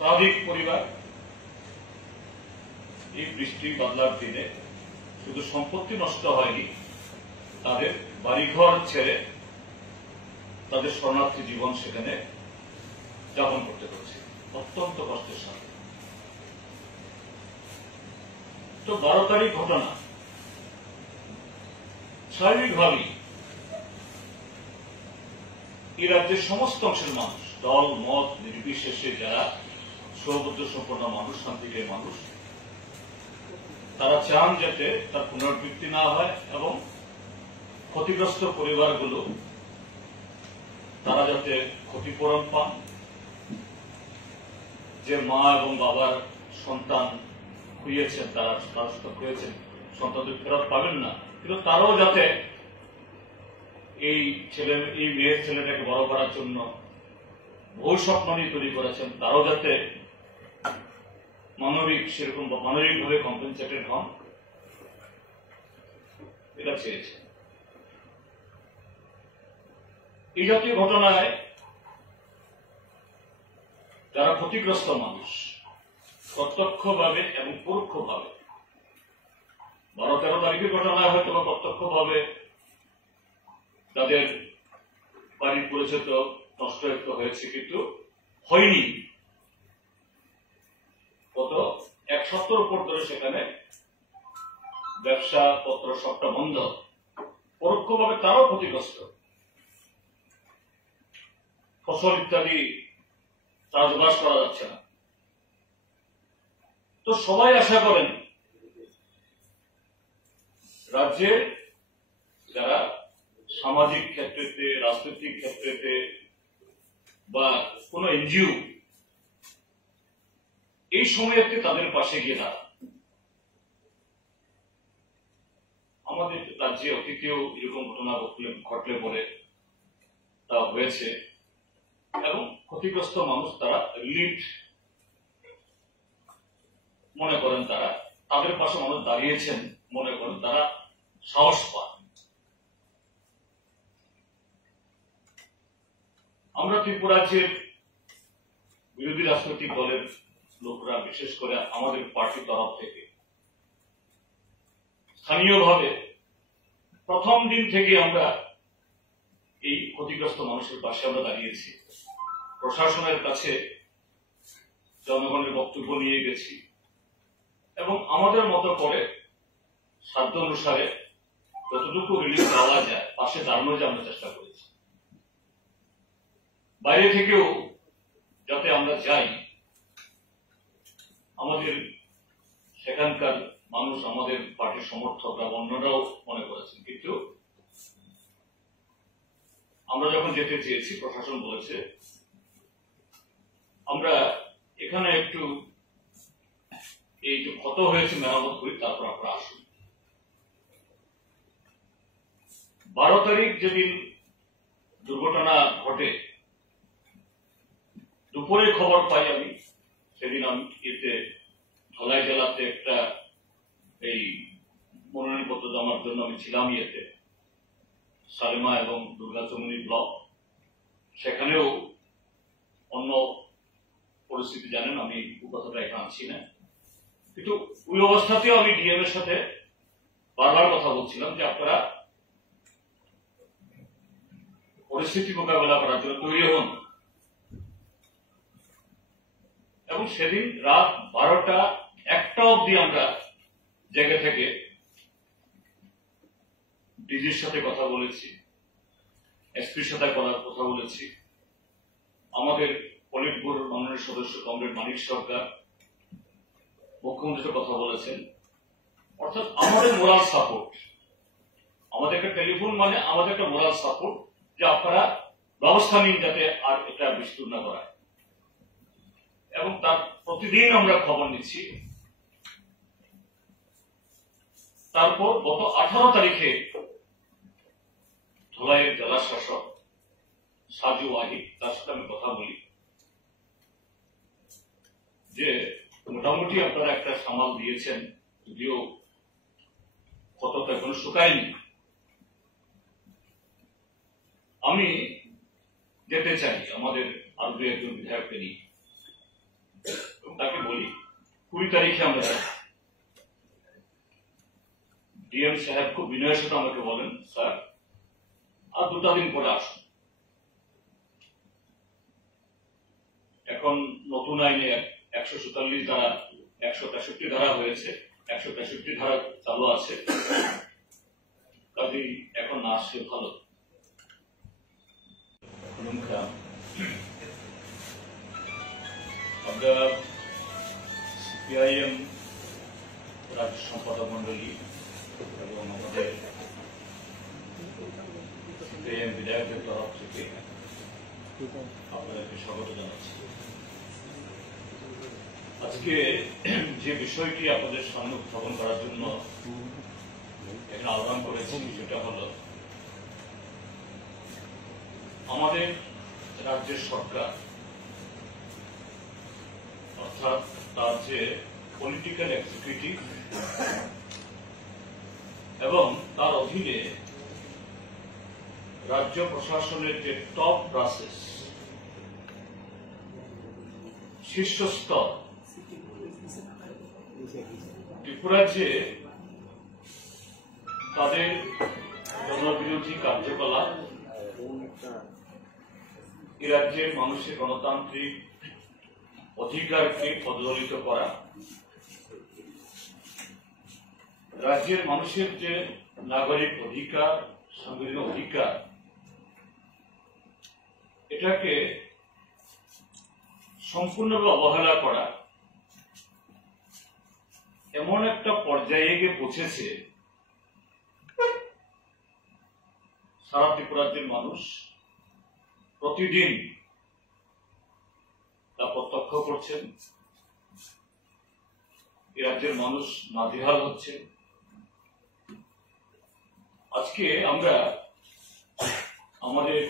শতাধিক পরিবার এই বৃষ্টি বাদলার দিনে শুধু সম্পত্তি নষ্ট হয়নি, তাদের বাড়িঘর ছেড়ে তাদের শরণার্থী জীবন সেখানে যাপন করতে হচ্ছে অত্যন্ত কষ্টের সাথে। তো 12 তারিখ ঘটনা স্বাভাবিকভাবেই এই রাজ্যের সমস্ত অংশের মানুষ, দল মত নির্বিশেষে যারা সৌবদ্ধ সম্পন্ন মানুষ, শান্তিপ্রিয় মানুষ, তারা চান যাতে তার পুনরাবৃত্তি না হয় এবং ক্ষতিগ্রস্ত পরিবারগুলো তারা যাতে ক্ষতিপূরণ পান। যে মা এবং বাবার সন্তান খুইয়েছেন, তারা খুইয়েছেন, সন্তানদের ফেরত পাবেন না, কিন্তু তারাও যাতে এই মেয়ের ছেলেটাকে বড় করার জন্য বহু স্বপ্ন নিয়ে তৈরি করেছেন, তারাও যাতে মানবিকভাবে কম্পেনসেটেড হন, এটা চেয়েছে। এই জাতীয় ঘটনায় যারা ক্ষতিগ্রস্ত মানুষ প্রত্যক্ষভাবে এবং পরোক্ষভাবে, 12-13 তারিখের ঘটনায় হয়তো প্রত্যক্ষভাবে তাদের বাড়ির পরিচিত নষ্ট হয়েছে, কিন্তু হয়নি। গত 1 সপ্তাহের উপর ধরে সেখানে ব্যবসা পত্র সবটা বন্ধ, পরোক্ষভাবে তারাও ক্ষতিগ্রস্ত। ফসল ইত্যাদি চাষবাস করা যাচ্ছে না। তো সবাই আশা করেন রাজ্যের যারা সামাজিক ক্ষেত্রেতে, রাজনৈতিক ক্ষেত্রেতে বা কোন এনজিও এই সময়তে তাদের পাশে গিয়ে দাঁড়ান। আমাদের রাজ্যে অতীতেও এরকম ঘটনা ঘটলে পরে তা হয়েছে এবং ক্ষতিগ্রস্ত মানুষ তারা রিলিফ মনে করেন, তারা তাদের পাশে মানুষ দাঁড়িয়েছেন মনে করেন, তারা সাহস পান। আমরা ত্রিপুরা রাজ্যের বিরোধী রাজনৈতিক দলের লোকরা, বিশেষ করে আমাদের পার্টির তরফ থেকে স্থানীয়ভাবে প্রথম দিন থেকে আমরা এই ক্ষতিগ্রস্ত মানুষের পাশে আমরা দাঁড়িয়েছি। প্রশাসনের কাছে জনগণের বক্তব্য নিয়ে গেছি এবং আমাদের মতো করে সাধ্য অনুসারে যতটুকু রিলিফ দেওয়া যায় পাশে দাঁড়ানোর আমরা চেষ্টা করেছি। বাইরে থেকেও যাতে আমরা যাই, আমাদের সেখানকার মানুষ, আমাদের পার্টির সমর্থকরা, অন্যরাও মনে করেছেন, কিন্তু আমরা যখন যেতে চেয়েছি প্রশাসন বলেছে আমরা এখানে একটু এই যে ক্ষত হয়েছে মেরামত করি, তারপর আপনারা আসুন। 12 তারিখ যেদিন দুর্ঘটনা ঘটে, দুপুরে খবর পাই আমি, সেদিন আমি ধলাই জেলাতে একটা এই মনোনয়নপত্র জমার জন্য আমি ছিলাম সালেমা এবং দুর্গাচমনি ব্লক। সেখানেও অন্য পরিস্থিতি জানেন, আমি কথাটা এখানে আনছি না, কিন্তু ওই অবস্থাতেও আমি ডিএম এর সাথে বারবার কথা বলছিলাম যে আপনারা পরিস্থিতি মোকাবেলা করার জন্য তৈরি হন। এবং সেদিন রাত 12টা 1টা অবধি আমরা জেগে থেকে ডিজির সাথে কথা বলেছি, এসপির সাথে কথা বলেছি, আমাদের পলিট ব্যুরোর মাননীয় সদস্য কমরেড মানিক সরকার মুখ্যমন্ত্রীর সাথে কথা বলেছেন। অর্থাৎ আমাদের মোরাল সাপোর্ট, আমাদের একটা টেলিফোন মানে আমাদের একটা মোরাল সাপোর্ট যে আপনারা ব্যবস্থা নিন যাতে আর এটা বিস্তুর না করায়। এবং তার প্রতিদিন আমরা খবর নিচ্ছি। তারপর গত 18 তারিখে ধলাইয়ের জেলা শাসক সাজু ওয়াহিদ, তার সাথে আমি কথা বলি যে মোটামুটি আপনারা একটা সামাল দিয়েছেন, যদিও ক্ষতটা এখনো শুকায়নি। আমি যেতে চাই আমাদের আরো 2-1 জন বিধায়ককে নিয়ে। তাকে বলি 20 তারিখে আমরা ডিএম সাহেব খুব বিনয়ের সাথে আমাকে বলেন, স্যার আর 2টা দিন পরে আসুন। এখন নতুন আইনে 144 ধারা 163 ধারা হয়েছে, 163 ধারা চালু আছে, কাজেই এখন না আসলে ভালো। আমরা সিপিআইএম রাজ্য সম্পাদক মন্ডলী এবং আমাদের সিপিআইএম বিধায়কের তরফ থেকে আপনাদেরকে স্বাগত জানাচ্ছি। আজকে যে বিষয়টি আপনাদের সামনে উত্থাপন করার জন্য এখানে আহ্বান করেছি সেটা হল আমাদের রাজ্যের সরকার, অর্থাৎ তার যে পলিটিক্যাল এক্সিকিউটিভ এবং তার অধীনে রাজ্য প্রশাসনের যে টপ প্রসেস, শীর্ষস্তর, ত্রিপুরাজ্যে তাদের জনবিরোধী কার্যকলাপ, এ রাজ্যের মানুষের গণতান্ত্রিক অধিকারকে পদদলিত করা, রাজ্যের মানুষের যে নাগরিক অধিকার, সাংবিধানিক অধিকার, এটাকে সম্পূর্ণভাবে অবহেলা করা এমন একটা পর্যায়ে গিয়ে পৌঁছেছে সারা ত্রিপুরাজ্যের মানুষ প্রতিদিন তা প্রত্যক্ষ করছেন। এ রাজ্যের মানুষ নাজেহাল হচ্ছে। আজকে আমরা আমাদের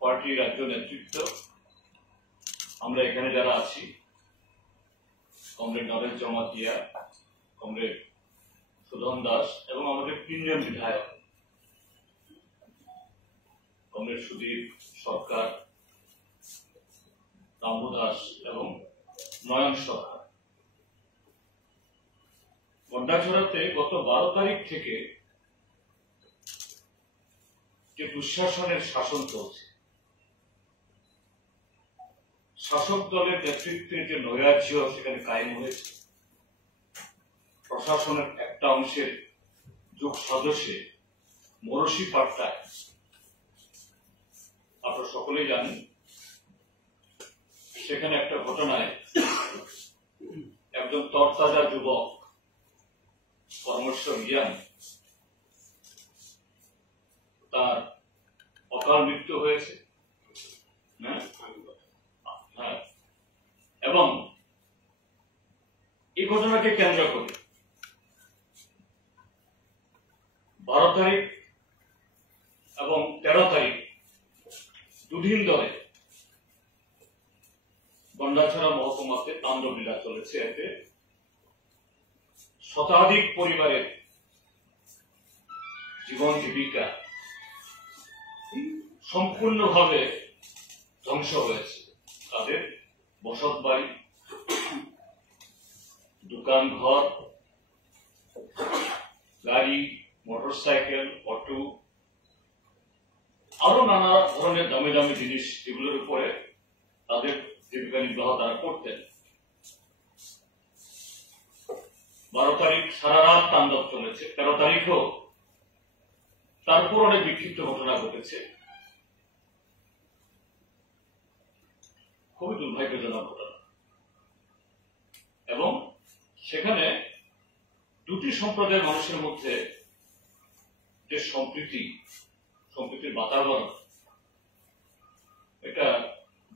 পার্টির রাজ্য নেতৃত্ব, আমরা এখানে যারা আছি, কমরেড নরেশ জমাতিয়া, কমরেড সুধন দাস এবং আমাদের 3 জন বিধায়ক, কমরেড সুদীপ সরকার, রামু দাস এবং নয়ন সরকার, গন্ডাছড়াতে গত 12 তারিখ থেকে যে দুঃশাসনের শাসন চলছে, শাসক দলের নেতৃত্বে যে নৈরাজ্য সেখানে কায়েম হয়েছে, প্রশাসনের একটা অংশের যোগ সদস্যে মরসি পাট্টায়, আপনারা সকলেই জানেন, সেখানে একটা ঘটনায় একজন তরতাজা যুবক পরমেশ্বর জ্ঞান, তার অকাল মৃত্যু হয়েছে। হ্যাঁ, এবং এই ঘটনাকে কেন্দ্র করে 12 তারিখ এবং 13 তারিখ 2 দিন ধরে গন্ডাছড়া মহকুমাতে তাণ্ডবলীলা চলেছে। এতে শতাধিক পরিবারের জীবন জীবিকা সম্পূর্ণভাবে ধ্বংস হয়েছে। তাদের বসত বাড়ি, দোকান ঘর, গাড়ি, মোটরসাইকেল, অটো, আরো নানা ধরনের দামি দামি জিনিস, যেগুলোর উপরে তাদের জীবিকা নির্বাহ তারা করতেন। 12 তারিখ সারা রাত তাণ্ডব চলেছে, 13 তারিখও তারপর অনেক বিক্ষিপ্ত ঘটনা ঘটেছে। খুবই দুর্ভাগ্যজনক ঘটনা। এবং সেখানে দুটি সম্প্রদায়ের মানুষের মধ্যে যে সম্প্রীতির বাতাবরণ, এটা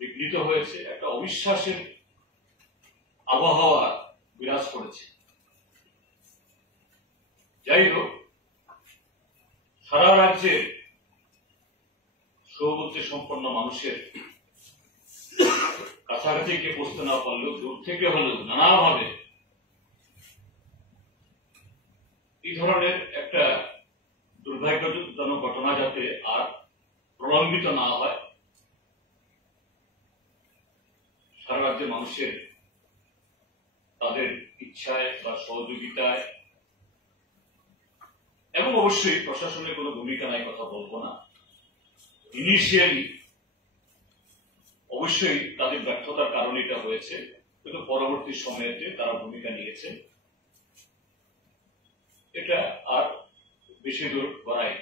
বিঘ্নিত হয়েছে, একটা অবিশ্বাসের আবহাওয়া বিরাজ করেছে। যাই হোক, সারা রাজ্যে সৌবুদ্ধি সম্পন্ন মানুষের কাছাকাছি গিয়ে পৌঁছতে না পারলেও দূর থেকে হলেও নানাভাবে এই ধরনের একটা দুর্ভাগ্যজনক ঘটনা যাতে আর প্রলম্বিত না হয়, সারা রাজ্যের মানুষের তাদের ইচ্ছায় বা সহযোগিতায়, এবং অবশ্যই প্রশাসনের কোনো ভূমিকা নাই কথা বলবো না। ইনিশিয়ালি অবশ্যই তাদের ব্যর্থতার কারণে এটা হয়েছে, কিন্তু পরবর্তী সময়েতে তারা ভূমিকা নিয়েছে। এটা আর বেশি দূর গড়ায়